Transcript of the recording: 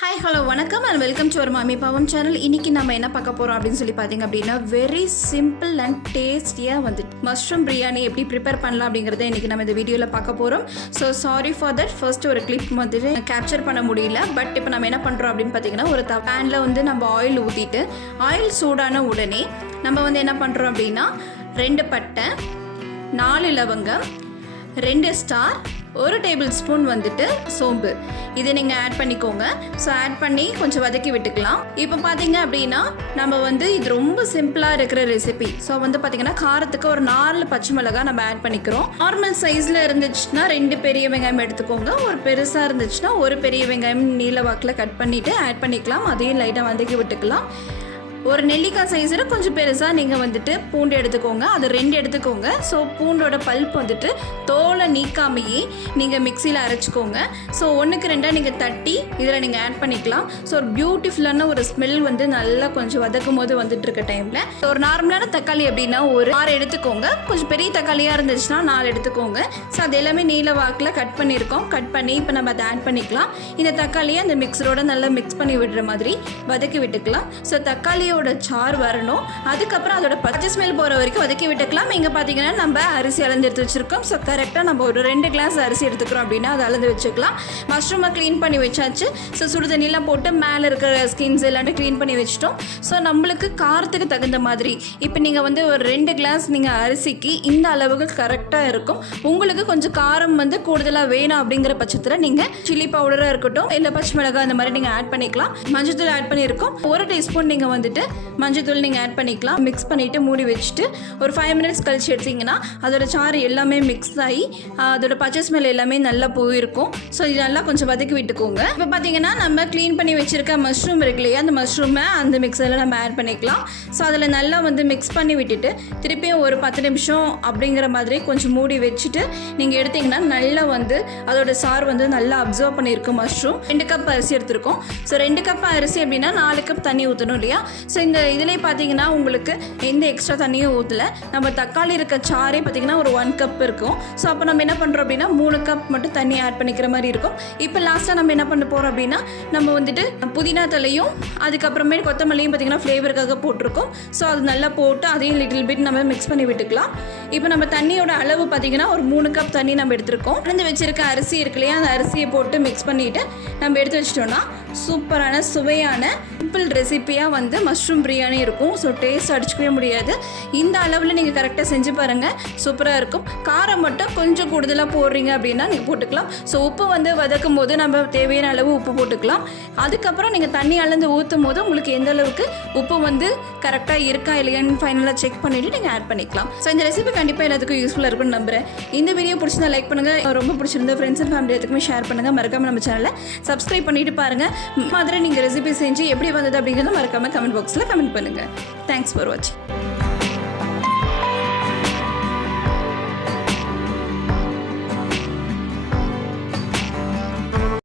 Hi hello வணக்கம் and welcome to ஒரு மாமி பாவம் சேனல். இன்றைக்கி நம்ம என்ன பார்க்க போகிறோம் அப்படின்னு சொல்லி பார்த்தீங்க அப்படின்னா வெரி சிம்பிள் அண்ட் டேஸ்டியாக வந்துட்டு மஷ்ரூம் பிரியாணி எப்படி ப்ரிப்பேர் பண்ணலாம் அப்படிங்கிறத இன்றைக்கி நம்ம இந்த வீடியோவில் பார்க்க போகிறோம். So sorry for that, first ஒரு கிளிப் வந்துட்டு கேப்சர் பண்ண முடியல. பட் இப்போ நம்ம என்ன பண்ணுறோம் அப்படின்னு பார்த்தீங்கன்னா ஒரு பேனில் வந்து நம்ம ஆயில் ஊற்றிட்டு ஆயில் சூடான உடனே நம்ம வந்து என்ன பண்ணுறோம் அப்படின்னா 2 பட்டை, 4 லவங்கம், 2 ஸ்டார், 1 டேபிள் ஸ்பூன் வந்துட்டு சோம்பு இதை நீங்கள் ஆட் பண்ணிக்கோங்க. ஸோ ஆட் பண்ணி கொஞ்சம் வதக்கி விட்டுக்கலாம். இப்போ பார்த்தீங்க அப்படின்னா நம்ம வந்து இது ரொம்ப சிம்பிளாக இருக்கிற ரெசிபி. ஸோ வந்து பார்த்தீங்கன்னா காரத்துக்கு ஒரு 4 பச்சை மிளகாய் நம்ம ஆட் பண்ணிக்கிறோம். நார்மல் சைஸில் இருந்துச்சுன்னா 2 பெரிய வெங்காயம் எடுத்துக்கோங்க. ஒரு பெருசாக இருந்துச்சுன்னா ஒரு பெரிய வெங்காயம் நீல வாக்கில் கட் பண்ணிவிட்டு ஆட் பண்ணிக்கலாம். அதையும் லைட்டாக வதக்கி விட்டுக்கலாம். ஒரு நெல்லிக்காய் சைஸில் கொஞ்சம் பெருசாக நீங்கள் வந்துட்டு பூண்டு எடுத்துக்கோங்க. அது 2 எடுத்துக்கோங்க. ஸோ பூண்டோட பல்ப் வந்துட்டு தோலை நீக்காமையே நீங்கள் மிக்சியில் அரைச்சிக்கோங்க. ஸோ 1க்கு 2 நீங்கள் தட்டி இதில் நீங்கள் ஆட் பண்ணிக்கலாம். ஸோ ஒரு பியூட்டிஃபுல்லான ஒரு ஸ்மெல் வந்து நல்லா கொஞ்சம் வதக்கும் போது வந்துட்டு இருக்க டைமில் ஒரு நார்மலான தக்காளி அப்படின்னா ஒரு 6 எடுத்துக்கோங்க. கொஞ்சம் பெரிய தக்காளியாக இருந்துச்சுன்னா 4 எடுத்துக்கோங்க. ஸோ அது எல்லாமே நீல வாக்கில் கட் பண்ணியிருக்கோம். கட் பண்ணி இப்போ நம்ம அதை ஆட் பண்ணிக்கலாம். இந்த தக்காளியை அந்த மிக்சரோட நல்லா மிக்ஸ் பண்ணி விடுற மாதிரி வதக்கி விட்டுக்கலாம். ஸோ தக்காளி சாறு வரணும். அதுக்கப்புறம் அதோட பச்சை ஸ்மெல் போகிற வரைக்கும் வதக்கி விட்டுக்கலாம். இங்கே பார்த்தீங்கன்னா நம்ம அரிசி அளந்து எடுத்து வச்சுருக்கோம். ஸோ கரெக்டாக நம்ம ஒரு 2 கிளாஸ் அரிசி எடுத்துக்கிறோம் அப்படின்னா அதை அளந்து வச்சுக்கலாம். மஷ்ரூமை க்ளீன் பண்ணி வச்சாச்சு. ஸோ சுடு தண்ணியெலாம் போட்டு மேலே இருக்கிற ஸ்கின்ஸ் எல்லாமே க்ளீன் பண்ணி வச்சிட்டோம். ஸோ நம்மளுக்கு காரத்துக்கு தகுந்த மாதிரி இப்போ நீங்கள் வந்து ஒரு 2 கிளாஸ் நீங்கள் அரிசிக்கு இந்த அளவுக்கு கரெக்டாக இருக்கும். உங்களுக்கு கொஞ்சம் காரம் வந்து கூடுதலாக வேணும் அப்படிங்கிற பட்சத்தில் நீங்கள் சில்லி பவுடராக இருக்கட்டும் இல்லை பச்சை மிளகாய் அந்த மாதிரி நீங்கள் ஆட் பண்ணிக்கலாம். மஞ்சள் ஆட் பண்ணியிருக்கோம். 1 டீஸ்பூன் நீங்கள் வந்துட்டு மஞ்சள் நீங்கள் ஆட் பண்ணிக்கலாம். மிக்ஸ் பண்ணிவிட்டு மூடி வச்சுட்டு ஒரு 5 மினிட்ஸ் கழிச்சு எடுத்திங்கன்னா அதோட சாறு எல்லாமே மிக்ஸ் ஆகி அதோட பச்சை ஸ்மெல் எல்லாமே நல்லா போயிருக்கும். ஸோ இது நல்லா கொஞ்சம் வதக்கி விட்டுக்கோங்க. இப்போ பார்த்தீங்கன்னா நம்ம க்ளீன் பண்ணி வச்சுருக்க மஷ்ரூம் இருக்கு இல்லையா, அந்த மஷ்ரூமை அந்த மிக்ஸரில் நம்ம ஆட் பண்ணிக்கலாம். ஸோ அதில் நல்லா வந்து மிக்ஸ் பண்ணி விட்டுட்டு திருப்பியும் ஒரு 10 நிமிஷம் அப்படிங்கிற மாதிரி கொஞ்சம் மூடி வச்சுட்டு நீங்கள் எடுத்திங்கன்னா நல்லா வந்து அதோட சாறு வந்து நல்லா அப்சர்வ் பண்ணியிருக்கும். மஷ்ரூம் 2 கப் அரிசி எடுத்திருக்கோம். ஸோ 2 கப் அரிசி அப்படின்னா 4 கப் தண்ணி ஊற்றணும் இல்லையா. ஸோ இந்த இதிலே பார்த்தீங்கன்னா உங்களுக்கு எந்த எக்ஸ்ட்ரா தண்ணியும் ஊற்றலை. நம்ம தக்காளி இருக்க சாரே பார்த்தீங்கன்னா ஒரு 1 கப் இருக்கும். ஸோ அப்போ நம்ம என்ன பண்ணுறோம் அப்படின்னா 3 கப் மட்டும் தண்ணி ஆட் பண்ணிக்கிற மாதிரி இருக்கும். இப்போ லாஸ்ட்டாக நம்ம என்ன பண்ண போகிறோம் அப்படின்னா நம்ம வந்துட்டு புதினா தலையும் அதுக்கப்புறமேட்டு கொத்தமல்லியும் பார்த்தீங்கன்னா ஃப்ளேவருக்காக போட்டிருக்கோம். ஸோ அது நல்லா போட்டு அதையும் லிட்டில் பிட் நம்ம மிக்ஸ் பண்ணி விட்டுக்கலாம். இப்போ நம்ம தண்ணியோட அளவு பார்த்தீங்கன்னா ஒரு 3 கப் தண்ணி நம்ம எடுத்துருக்கோம். கலந்து வச்சுருக்க அரிசி இருக்கு இல்லையா, அந்த அரிசியை போட்டு மிக்ஸ் பண்ணிவிட்டு நம்ம எடுத்து வச்சிட்டோம்னா சூப்பரான சுவையான சிம்பிள் ரெசிப்பியாக வந்து மஷ்ரூம் பிரியாணி இருக்கும். ஸோ டேஸ்ட் அடிச்சுக்கவே முடியாது. இந்த அளவில் நீங்கள் கரெக்டாக செஞ்சு பாருங்கள், சூப்பராக இருக்கும். காரம் மட்டும் கொஞ்சம் கூடுதலாக போடுறீங்க அப்படின்னா நீங்கள் போட்டுக்கலாம். ஸோ உப்பு வந்து வதக்கும் போது நம்ம தேவையான அளவு உப்பு போட்டுக்கலாம். அதுக்கப்புறம் நீங்கள் தண்ணி அளந்து ஊற்றும் போது உங்களுக்கு எந்த அளவுக்கு உப்பு வந்து கரெக்டாக இருக்கா இல்லையான்னு ஃபைனலாக செக் பண்ணிவிட்டு நீங்கள் ஆட் பண்ணிக்கலாம். ஸோ இந்த ரெசிபி கண்டிப்பாக எல்லாத்துக்கும் யூஸ்ஃபுல்லாக இருக்கும்னு நம்புகிறேன். இந்த வீடியோ பிடிச்சிருந்தா லைக் பண்ணுங்கள். ரொம்ப பிடிச்சிருந்த ஃப்ரெண்ட்ஸ் அண்ட் ஃபேமிலி எல்லாத்துக்குமே ஷேர் பண்ணுங்கள். மறக்காமல் நம்ம சேனலை சப்ஸ்கிரைப் பண்ணிட்டு பாருங்கள். மாதிரி நீங்கள் ரெசிபி செஞ்சு எப்படி வந்தது அப்படிங்கிறத மறக்காமல் கமெண்ட் பாக்ஸில் கமெண்ட் பண்ணுங்கள். தேங்க்ஸ் ஃபார் வாட்சிங்.